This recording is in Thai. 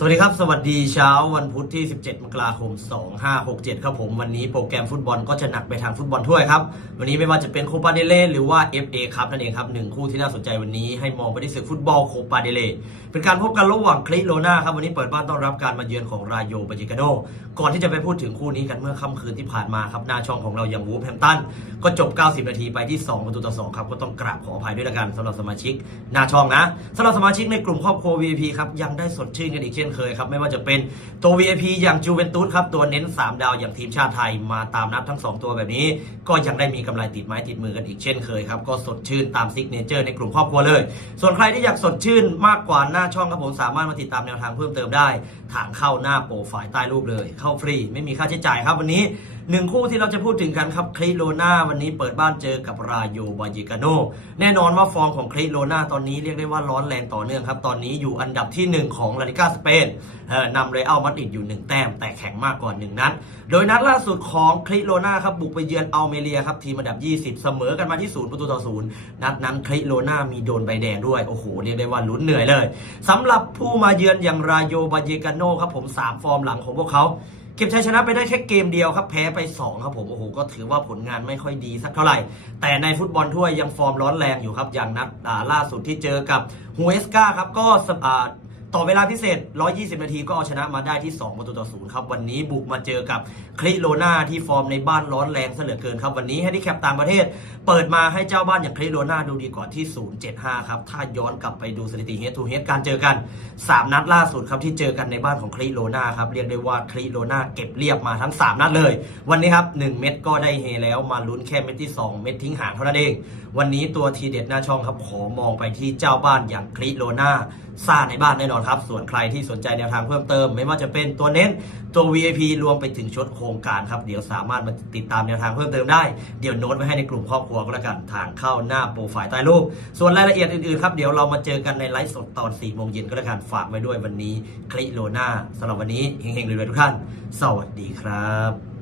สวัสดีครับ สวัสดีเช้าวันพุธที่ 17 มกราคม 2567 ครับผมวันนี้โปรแกรมฟุตบอลก็จะหนักไปทางฟุตบอลถ้วยครับ วันนี้ไม่ว่าจะเป็นโคปาเดเล่หรือว่า FA ครับนั่นเองครับหนึ่งคู่ที่น่าสนใจวันนี้ให้มองไปที่ศึกฟุตบอลโคปาเดเล่เป็นการพบกันระหว่างคลิโลนาครับวันนี้เปิดบ้านต้อนรับการมาเยือนของรายโยบาจิกาโนก่อนที่จะไปพูดถึงคู่นี้กันเมื่อค่ำคืนที่ผ่านมาครับหน้าช่องของเราอย่างวูฟแฮมตันก็จบ 90 นาทีไปที่ 2 ประตูต่อ 2 ครับก็ต้องกราบขออภัยด้วยละกันสำหรับสมาชิกหน้าช่องนะสำหรับสมาชิกในกลุ่มครอบครัว VIP ครับยังได้สดชื่นกันอีกเช่นเคยครับ ไม่ว่าจะเป็นตัว VIP อย่างจูเวนตุสครับ ตัวเน้น 3 ดาวอย่างทีมชาติไทยมาตามนับทั้ง 2 ตัวแบบนี้ ก็ยังได้มีกำไรติดไม้ติดมือกันอีกเช่นเคยครับ ก็สดชื่นตามซิกเนเจอร์ในกลุ่มครอบครัวเลย ส่วนใครที่อยากสดชื่นมากกว่าหน้าช่องครับผมสามารถมาติดตามแนวทางเพิ่มเติมได้ ทางเข้าหน้าโปรไฟล์ใต้รูปเลย เข้าฟรีไม่มีค่าใช้จ่ายครับวันนี้ หนึ่งคู่ที่เราจะพูดถึงกันครับคริโลนาวันนี้เปิดบ้านเจอกับรายโยบายิกาโนแน่นอนว่าฟอร์มของคริโลนาตอนนี้เรียกได้ว่าร้อนแรงต่อเนื่องครับ ตอนนี้อยู่อันดับที่ 1 ของลาลิกาสเปนเออนำเรอัลมาดริดอยู่ 1 แต้ม แต่แข็งมากกว่า1นัดโดยนัดล่าสุดของคริโลนาครับบุกไปเยือนอัลเมเรียครับทีมอันดับ 20 เสมอกันมาที่0ประตูต่อ0นัดนั้นคริโลนามีโดนใบแดงด้วยโอ้โหเรียกได้ว่าลุ้นเหนื่อยเลยสำหรับผู้มาเยือนอย่างรายโยบายิกาโนครับผมสามฟอร์มหลังของพวกเขา เก็บชัยชนะไปได้แค่เกมเดียวครับ แพ้ไป 2 ครับผม โอ้โห ก็ถือว่าผลงานไม่ค่อยดีสักเท่าไหร่ แต่ในฟุตบอลถ้วยยังฟอร์มร้อนแรงอยู่ครับ อย่างนัดล่าสุดที่เจอกับฮูเอสกาครับ ก็สอ่า ต่อเวลาพิเศษ 120 นาทีก็เอาชนะมาได้ที่ 2 ประตูต่อศูนย์ครับ วันนี้บุกมาเจอกับคริโลนาที่ฟอร์มในบ้านร้อนแรงเสลือเกินครับ วันนี้ให้ที่แคปต่างประเทศ เปิดมาให้เจ้าบ้านอย่างคริโลนาดูดีกว่าที่ 075 ครับ ถ้าย้อนกลับไปดูสถิติเฮดทูเฮดการเจอกัน 3 นัดล่าสุดครับที่เจอกันในบ้านของคริโลนาครับ เรียกได้ว่าคริโลนาเก็บเรียบมาทั้ง 3 นัดเลย วันนี้ครับ 1 เม็ดก็ได้เฮแล้วมาลุ้นแค่เม็ดที่ 2 เม็ดทิ้งห่างเท่านั้นเอง วันนี้ตัวทีเด็ดหน้าช่องครับขอมองไปที่เจ้าบ้านอย่างคริโลนา ซ่าในบ้านแน่นอนครับ ส่วนใครที่สนใจแนวทางเพิ่มเติม ไม่ว่าจะเป็นตัวเน้นตัว VIP รวมไปถึงชุดโครงการครับ เดี๋ยวสามารถมาติดตามแนวทางเพิ่มเติมได้ เดี๋ยวโน้ตไว้ให้ในกลุ่มครอบครัวก็แล้วกันทางเข้าหน้าโปรไฟล์ใต้รูป ส่วนรายละเอียดอื่นๆครับ เดี๋ยวเรามาเจอกันในไลฟ์สดตอน4โมงเย็นก็แล้วกันฝากไว้ด้วยวันนี้คลิโลนาสำหรับวันนี้เฮงๆรวยๆทุกท่าน สวัสดีครับ